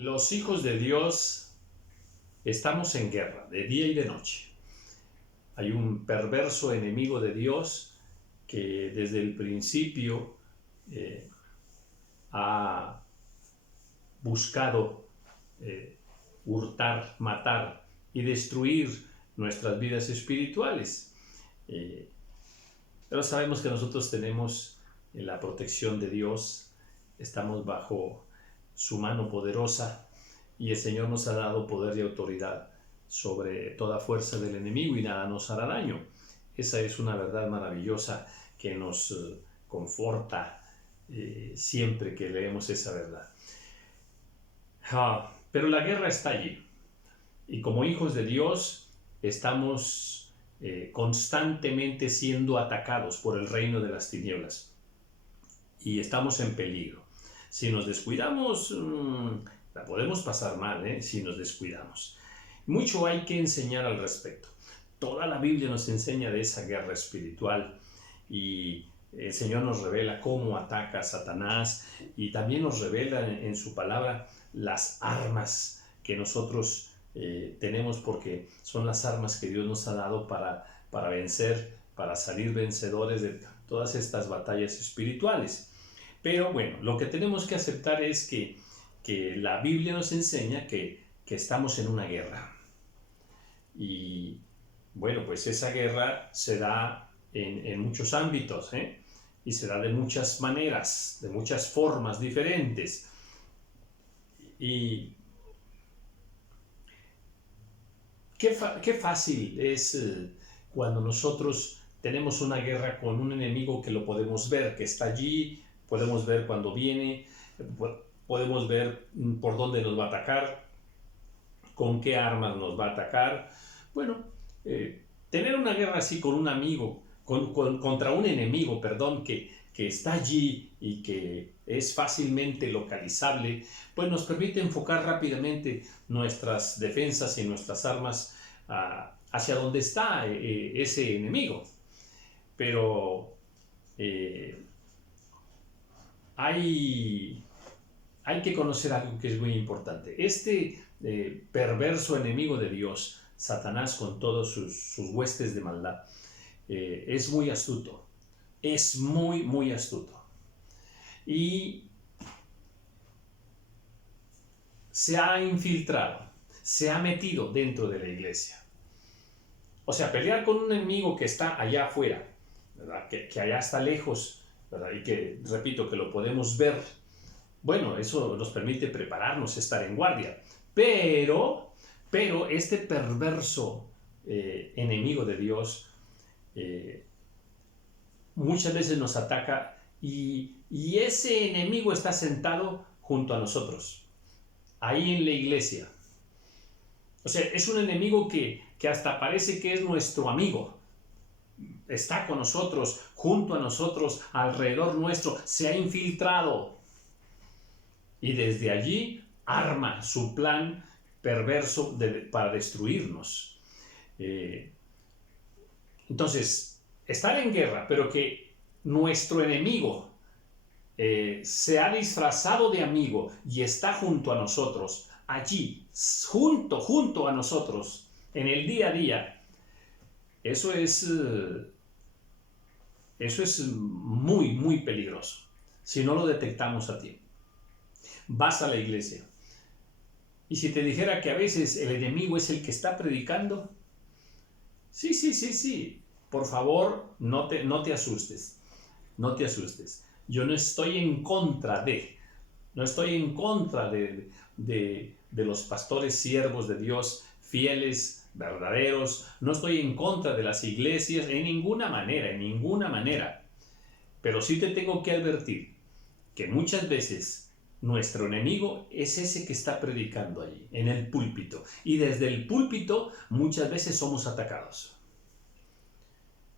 Los hijos de Dios estamos en guerra, de día y de noche. Hay un perverso enemigo de Dios que desde el principio ha buscado hurtar, matar y destruir nuestras vidas espirituales. Pero sabemos que nosotros tenemos la protección de Dios, estamos bajo su mano poderosa y el Señor nos ha dado poder y autoridad sobre toda fuerza del enemigo y nada nos hará daño. Esa es una verdad maravillosa que nos conforta siempre que leemos esa verdad. Pero la guerra está allí y como hijos de Dios estamos constantemente siendo atacados por el reino de las tinieblas y estamos en peligro. Si nos descuidamos, la podemos pasar mal, si nos descuidamos. Mucho hay que enseñar al respecto. Toda la Biblia nos enseña de esa guerra espiritual y el Señor nos revela cómo ataca a Satanás y también nos revela en su palabra las armas que nosotros tenemos, porque son las armas que Dios nos ha dado para vencer, para salir vencedores de todas estas batallas espirituales. Pero bueno, lo que tenemos que aceptar es que la Biblia nos enseña que estamos en una guerra. Y bueno, pues esa guerra se da en muchos ámbitos, y se da de muchas maneras, de muchas formas diferentes. Y qué fácil es cuando nosotros tenemos una guerra con un enemigo que lo podemos ver, que está allí, podemos ver cuando viene, podemos ver por dónde nos va a atacar, con qué armas nos va a atacar. Bueno, tener una guerra así con un amigo, contra un enemigo, que está allí y que es fácilmente localizable, pues nos permite enfocar rápidamente nuestras defensas y nuestras armas hacia donde está ese enemigo. Pero hay que conocer algo que es muy importante. Este perverso enemigo de Dios, Satanás, con todos sus huestes de maldad, es muy astuto. Es muy, muy astuto. Y se ha infiltrado, se ha metido dentro de la iglesia. O sea, pelear con un enemigo que está allá afuera, ¿verdad? Que allá está lejos, ¿verdad? Y que, repito, que lo podemos ver. Bueno, eso nos permite prepararnos, estar en guardia. Pero este perverso enemigo de Dios muchas veces nos ataca y ese enemigo está sentado junto a nosotros, ahí en la iglesia. O sea, es un enemigo que hasta parece que es nuestro amigo. Está con nosotros, junto a nosotros, alrededor nuestro, se ha infiltrado. Y desde allí arma su plan perverso para destruirnos. Entonces, estar en guerra, pero que nuestro enemigo se ha disfrazado de amigo y está junto a nosotros, allí, junto a nosotros, en el día a día, eso es muy, muy peligroso, si no lo detectamos a tiempo. Vas a la iglesia y si te dijera que a veces el enemigo es el que está predicando, sí, por favor, no te asustes, no te asustes. Yo no estoy en contra de los pastores siervos de Dios, fieles, verdaderos. No estoy en contra de las iglesias en ninguna manera. Pero sí te tengo que advertir que muchas veces nuestro enemigo es ese que está predicando allí, en el púlpito. Y desde el púlpito muchas veces somos atacados.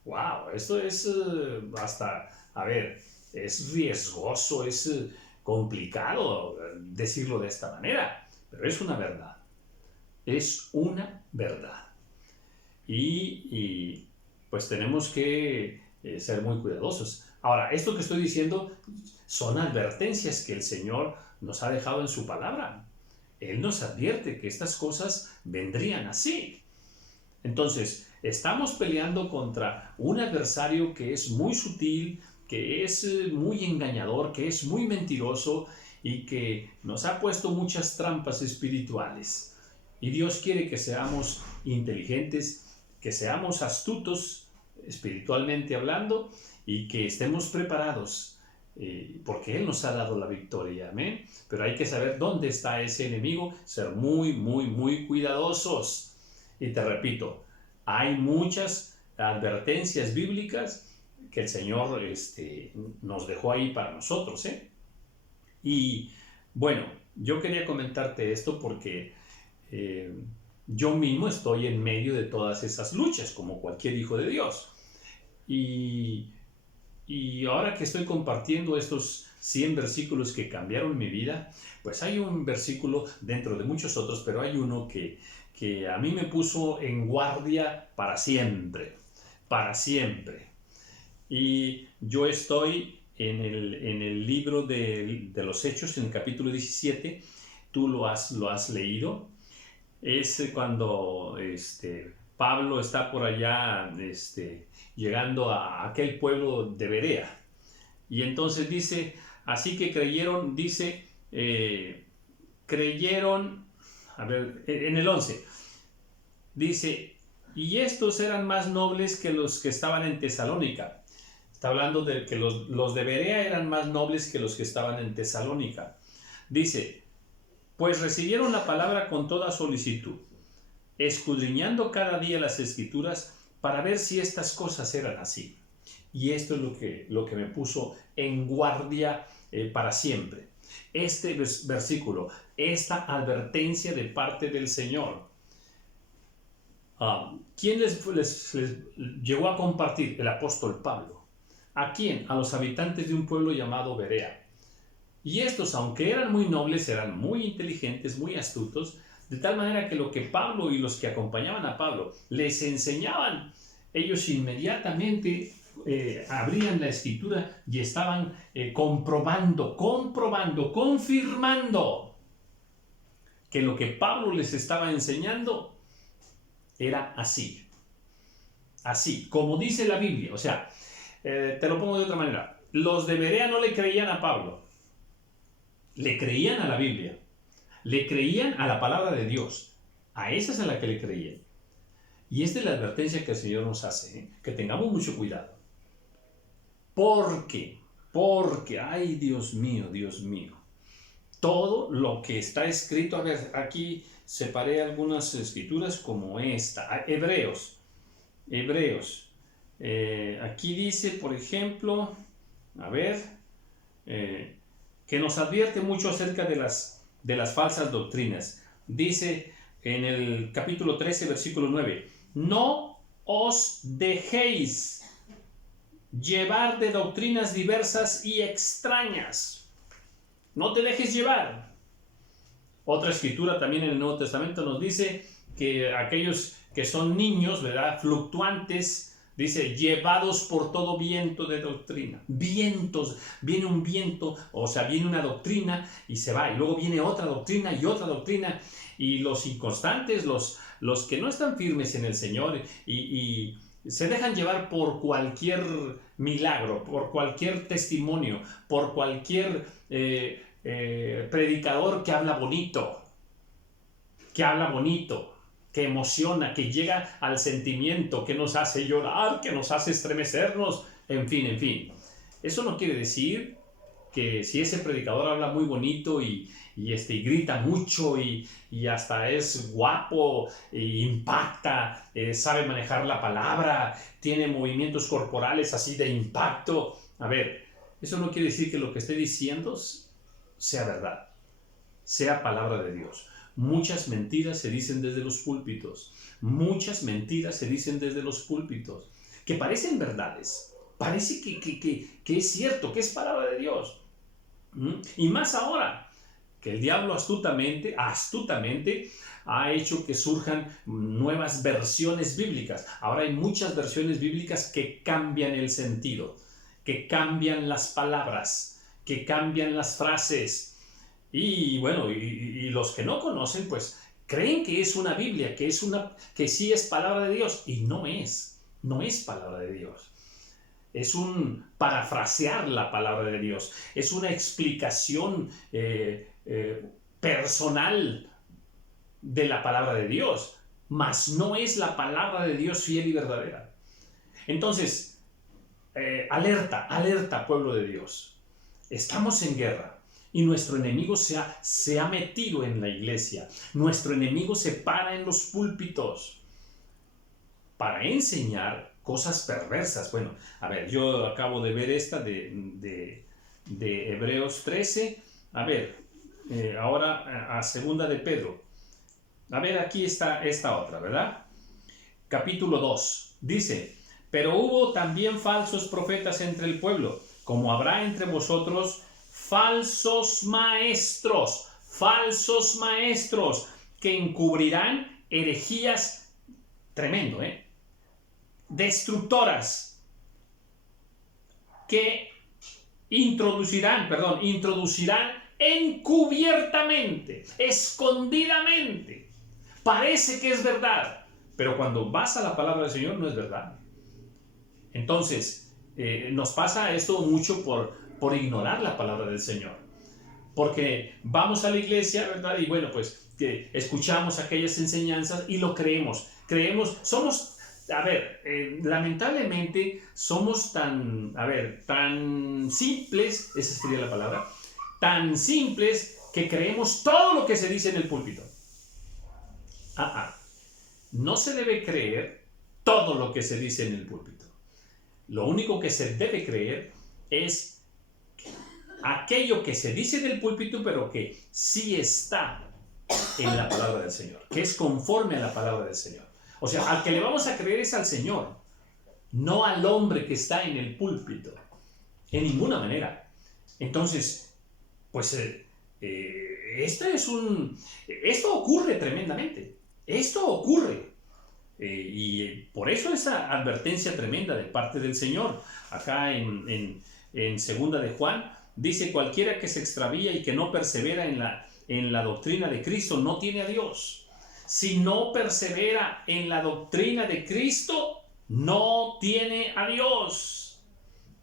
¡Wow! Esto es es riesgoso, es complicado decirlo de esta manera, pero es una verdad. Es una verdad. Y pues tenemos que ser muy cuidadosos. Ahora, esto que estoy diciendo son advertencias que el Señor nos ha dejado en su palabra. Él nos advierte que estas cosas vendrían así. Entonces, estamos peleando contra un adversario que es muy sutil, que es muy engañador, que es muy mentiroso y que nos ha puesto muchas trampas espirituales. Y Dios quiere que seamos inteligentes, que seamos astutos espiritualmente hablando y que estemos preparados, porque Él nos ha dado la victoria, amén. Pero hay que saber dónde está ese enemigo, ser muy, muy, muy cuidadosos. Y te repito, hay muchas advertencias bíblicas que el Señor nos dejó ahí para nosotros, ¿eh? Y bueno, yo quería comentarte esto porque yo mismo estoy en medio de todas esas luchas, como cualquier hijo de Dios. Y ahora que estoy compartiendo estos 100 versículos que cambiaron mi vida, pues hay un versículo dentro de muchos otros, pero hay uno que a mí me puso en guardia para siempre, para siempre. Y yo estoy en el libro de los Hechos, en el capítulo 17, tú lo has leído. Es cuando Pablo está por allá llegando a aquel pueblo de Berea. Y entonces dice, así que creyeron, dice, creyeron, a ver, en el 11, dice, y estos eran más nobles que los que estaban en Tesalónica. Está hablando de que los de Berea eran más nobles que los que estaban en Tesalónica. Dice, pues recibieron la palabra con toda solicitud, escudriñando cada día las Escrituras para ver si estas cosas eran así. Y esto es lo que me puso en guardia para siempre. Este versículo, esta advertencia de parte del Señor. ¿Quién les llegó a compartir? El apóstol Pablo. ¿A quién? A los habitantes de un pueblo llamado Berea. Y estos, aunque eran muy nobles, eran muy inteligentes, muy astutos, de tal manera que lo que Pablo y los que acompañaban a Pablo les enseñaban, ellos inmediatamente abrían la Escritura y estaban comprobando, confirmando que lo que Pablo les estaba enseñando era así. Así, como dice la Biblia. O sea, te lo pongo de otra manera. Los de Berea no le creían a Pablo. Le creían a la Biblia. Le creían a la palabra de Dios. A esa es a la que le creían. Y esta es la advertencia que el Señor nos hace, que tengamos mucho cuidado. Porque, ay Dios mío, todo lo que está escrito, a ver, aquí separé algunas escrituras como esta, Hebreos, aquí dice, por ejemplo, a ver, que nos advierte mucho acerca de las falsas doctrinas. Dice en el capítulo 13, versículo 9, no os dejéis llevar de doctrinas diversas y extrañas. No te dejes llevar. Otra escritura también en el Nuevo Testamento nos dice que aquellos que son niños, ¿verdad?, fluctuantes, dice, llevados por todo viento de doctrina. Vientos, viene un viento, o sea, viene una doctrina y se va, y luego viene otra doctrina y otra doctrina, y los inconstantes, los que no están firmes en el Señor y se dejan llevar por cualquier milagro, por cualquier testimonio, por cualquier predicador que habla bonito, que emociona, que llega al sentimiento, que nos hace llorar, que nos hace estremecernos, en fin. Eso no quiere decir que si ese predicador habla muy bonito y grita mucho y hasta es guapo, impacta, sabe manejar la palabra, tiene movimientos corporales así de impacto. A ver, eso no quiere decir que lo que esté diciendo sea verdad, sea palabra de Dios. Muchas mentiras se dicen desde los púlpitos. Que parecen verdades. Parece que es cierto, que es palabra de Dios. Y más ahora, que el diablo astutamente ha hecho que surjan nuevas versiones bíblicas. Ahora hay muchas versiones bíblicas que cambian el sentido, que cambian las palabras, que cambian las frases. Y bueno, y los que no conocen, pues creen que es una Biblia, que sí es palabra de Dios, y no es palabra de Dios. Es un parafrasear la palabra de Dios, es una explicación personal de la palabra de Dios, mas no es la palabra de Dios fiel y verdadera. Entonces, alerta, pueblo de Dios. Estamos en guerra y nuestro enemigo se ha metido en la iglesia. Nuestro enemigo se para en los púlpitos para enseñar cosas perversas. Bueno, a ver, yo acabo de ver esta de Hebreos 13. A ver, ahora a segunda de Pedro. A ver, aquí está esta otra, ¿verdad? Capítulo 2. Dice: pero hubo también falsos profetas entre el pueblo, como habrá entre vosotros falsos maestros, que encubrirán herejías, tremendo, destructoras, que introducirán encubiertamente, escondidamente. Parece que es verdad, pero cuando vas a la palabra del Señor no es verdad. Entonces, nos pasa esto mucho por ignorar la palabra del Señor. Porque vamos a la iglesia, ¿verdad? Y bueno, pues que escuchamos aquellas enseñanzas y lo creemos. Somos, lamentablemente somos tan simples, esa sería la palabra, tan simples que creemos todo lo que se dice en el púlpito. No se debe creer todo lo que se dice en el púlpito. Lo único que se debe creer es aquello que se dice del púlpito, pero que sí está en la palabra del Señor, que es conforme a la palabra del Señor. O sea, al que le vamos a creer es al Señor, no al hombre que está en el púlpito, en ninguna manera. Entonces, pues esto ocurre tremendamente. Esto ocurre. Y por eso esa advertencia tremenda de parte del Señor. Acá en segunda de Juan dice: cualquiera que se extravía y que no persevera en la doctrina de Cristo no tiene a Dios. Si no persevera en la doctrina de Cristo, no tiene a Dios.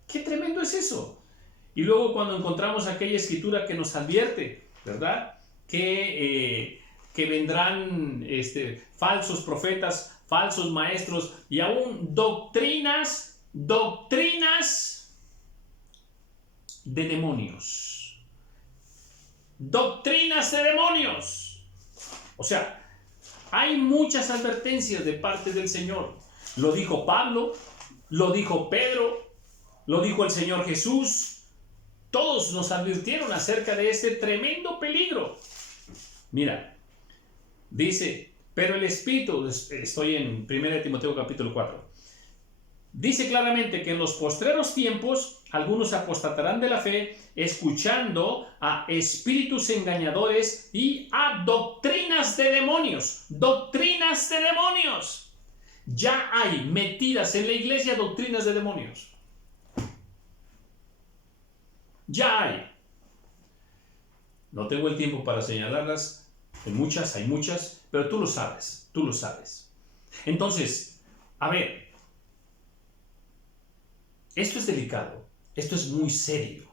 ¡Qué tremendo es eso! Y luego cuando encontramos aquella escritura que nos advierte, ¿verdad?, que vendrán falsos profetas, falsos maestros y aún doctrinas de demonios. Doctrinas de demonios. O sea, hay muchas advertencias de parte del Señor. Lo dijo Pablo, lo dijo Pedro, lo dijo el Señor Jesús. Todos nos advirtieron acerca de este tremendo peligro. Mira, dice: pero el Espíritu, estoy en 1 Timoteo capítulo 4, dice claramente que en los postreros tiempos algunos apostatarán de la fe, escuchando a espíritus engañadores y a doctrinas de demonios. Doctrinas de demonios. Ya hay metidas en la iglesia doctrinas de demonios. Ya hay. No tengo el tiempo para señalarlas. Hay muchas, pero tú lo sabes. Entonces, a ver, esto es delicado, esto es muy serio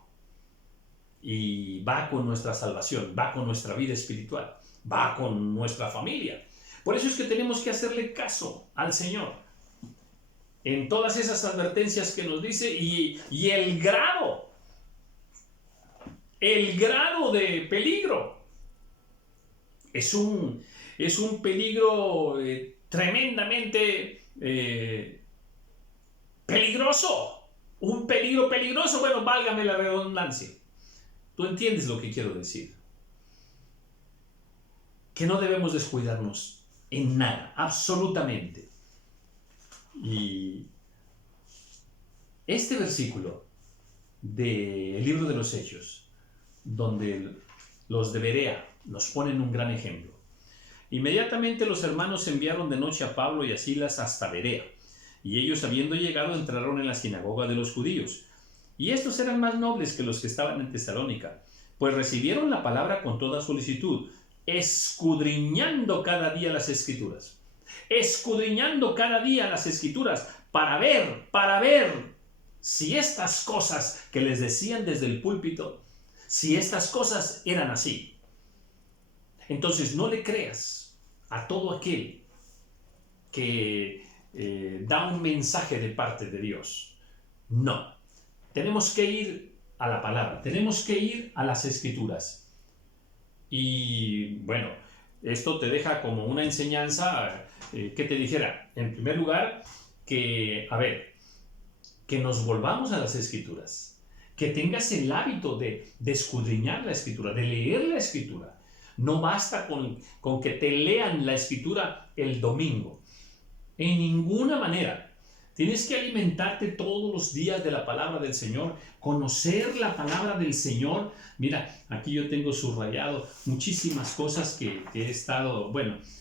y va con nuestra salvación, va con nuestra vida espiritual, va con nuestra familia. Por eso es que tenemos que hacerle caso al Señor en todas esas advertencias que nos dice y el grado de peligro. Es un peligro tremendamente peligroso. Un peligro peligroso, bueno, válgame la redundancia. Tú entiendes lo que quiero decir. Que no debemos descuidarnos en nada, absolutamente. Y este versículo del libro de los Hechos, donde los de Berea nos ponen un gran ejemplo. Inmediatamente los hermanos enviaron de noche a Pablo y a Silas hasta Berea, y ellos, habiendo llegado, entraron en la sinagoga de los judíos. Y estos eran más nobles que los que estaban en Tesalónica, pues recibieron la palabra con toda solicitud, escudriñando cada día las Escrituras. Escudriñando cada día las Escrituras para ver si estas cosas que les decían desde el púlpito, si estas cosas eran así. Entonces no le creas a todo aquel que da un mensaje de parte de Dios. No. Tenemos que ir a la palabra, tenemos que ir a las Escrituras. Y bueno, esto te deja como una enseñanza que te dijera, en primer lugar, que nos volvamos a las Escrituras, que tengas el hábito de escudriñar la Escritura, de leer la Escritura. No basta con que te lean la Escritura el domingo. En ninguna manera. Tienes que alimentarte todos los días de la palabra del Señor, conocer la palabra del Señor. Mira, aquí yo tengo subrayado muchísimas cosas que he estado,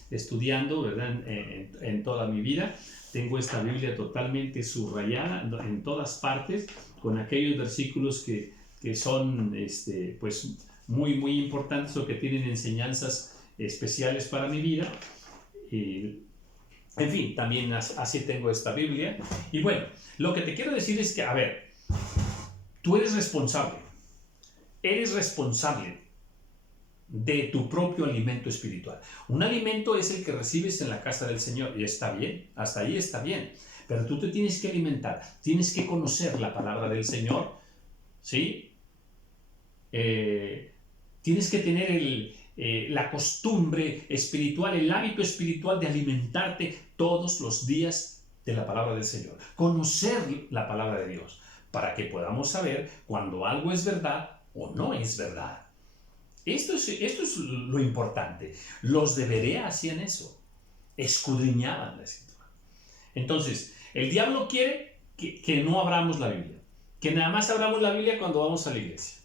estudiando, ¿verdad? En toda mi vida. Tengo esta Biblia totalmente subrayada en todas partes, con aquellos versículos que son pues, muy, muy importantes o que tienen enseñanzas especiales para mi vida. En fin, también así tengo esta Biblia. Y bueno, lo que te quiero decir es que, tú eres responsable de tu propio alimento espiritual. Un alimento es el que recibes en la casa del Señor, y está bien, hasta ahí está bien. Pero tú te tienes que alimentar, tienes que conocer la palabra del Señor, ¿sí? Tienes que tener la costumbre espiritual, el hábito espiritual de alimentarte todos los días de la palabra del Señor. Conocer la palabra de Dios para que podamos saber cuando algo es verdad o no es verdad. Esto es lo importante. Los de Berea hacían eso. Escudriñaban la Escritura. Entonces, el diablo quiere que no abramos la Biblia. Que nada más abramos la Biblia cuando vamos a la iglesia.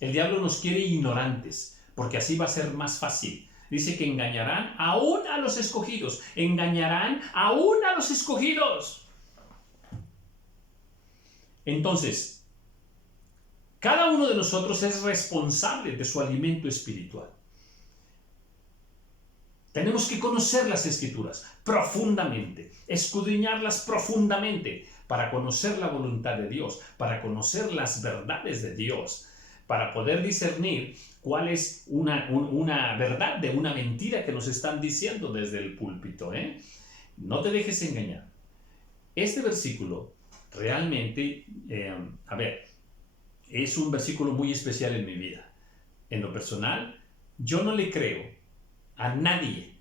El diablo nos quiere ignorantes, porque así va a ser más fácil. Dice que engañarán aún a los escogidos. Engañarán aún a los escogidos. Entonces, cada uno de nosotros es responsable de su alimento espiritual. Tenemos que conocer las Escrituras profundamente, escudriñarlas profundamente para conocer la voluntad de Dios, para conocer las verdades de Dios, para poder discernir cuál es una verdad de una mentira que nos están diciendo desde el púlpito. No te dejes engañar. Este versículo realmente, es un versículo muy especial en mi vida. En lo personal, yo no le creo a nadie,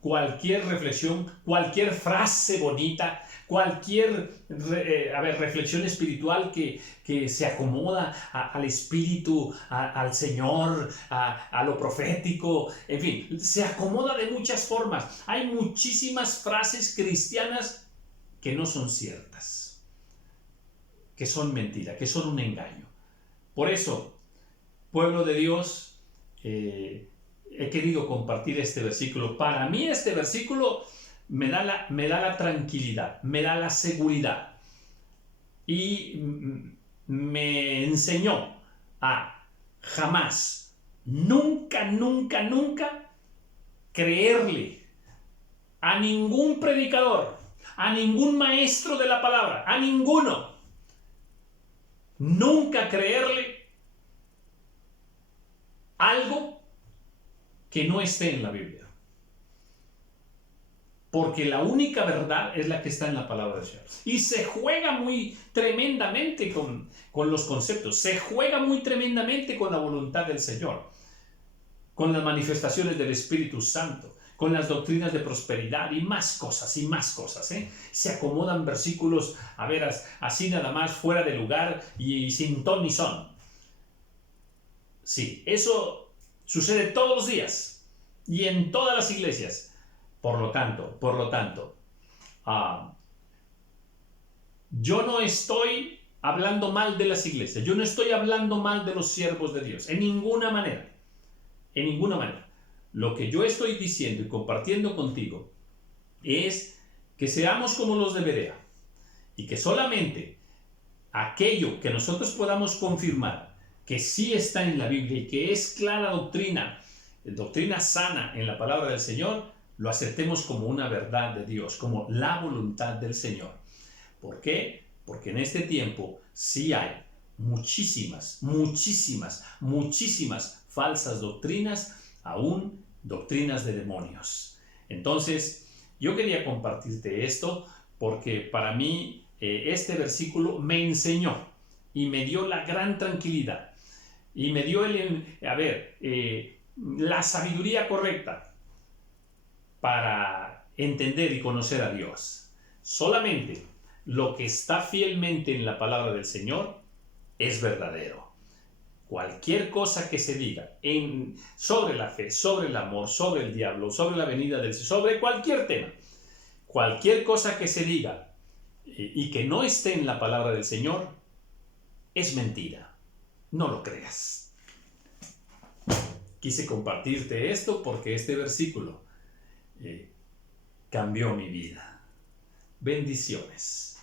cualquier reflexión, cualquier frase bonita, cualquier reflexión espiritual que se acomoda al espíritu, al Señor, a lo profético, en fin, se acomoda de muchas formas. Hay muchísimas frases cristianas que no son ciertas, que son mentira, que son un engaño. Por eso, pueblo de Dios, he querido compartir este versículo. Para mí este versículo me da la tranquilidad, me da la seguridad y me enseñó a jamás, nunca creerle a ningún predicador, a ningún maestro de la palabra, a ninguno. Nunca creerle algo que no esté en la Biblia. Porque la única verdad es la que está en la palabra de Dios. Y se juega muy tremendamente con los conceptos. Se juega muy tremendamente con la voluntad del Señor. Con las manifestaciones del Espíritu Santo. Con las doctrinas de prosperidad y más cosas. Se acomodan versículos, así nada más fuera de lugar y sin ton ni son. Sí, eso sucede todos los días y en todas las iglesias. Por lo tanto, yo no estoy hablando mal de las iglesias, yo no estoy hablando mal de los siervos de Dios, en ninguna manera. Lo que yo estoy diciendo y compartiendo contigo es que seamos como los de Berea y que solamente aquello que nosotros podamos confirmar que sí está en la Biblia y que es clara doctrina, doctrina sana en la palabra del Señor, lo aceptemos como una verdad de Dios, como la voluntad del Señor. ¿Por qué? Porque en este tiempo sí hay muchísimas falsas doctrinas, aún doctrinas de demonios. Entonces, yo quería compartirte esto porque para mí este versículo me enseñó y me dio la gran tranquilidad y me dio la sabiduría correcta para entender y conocer a Dios. Solamente lo que está fielmente en la palabra del Señor es verdadero. Cualquier cosa que se diga sobre la fe, sobre el amor, sobre el diablo, sobre la venida del Señor, sobre cualquier tema, cualquier cosa que se diga y que no esté en la palabra del Señor, es mentira. No lo creas. Quise compartirte esto porque este versículo cambió mi vida. Bendiciones.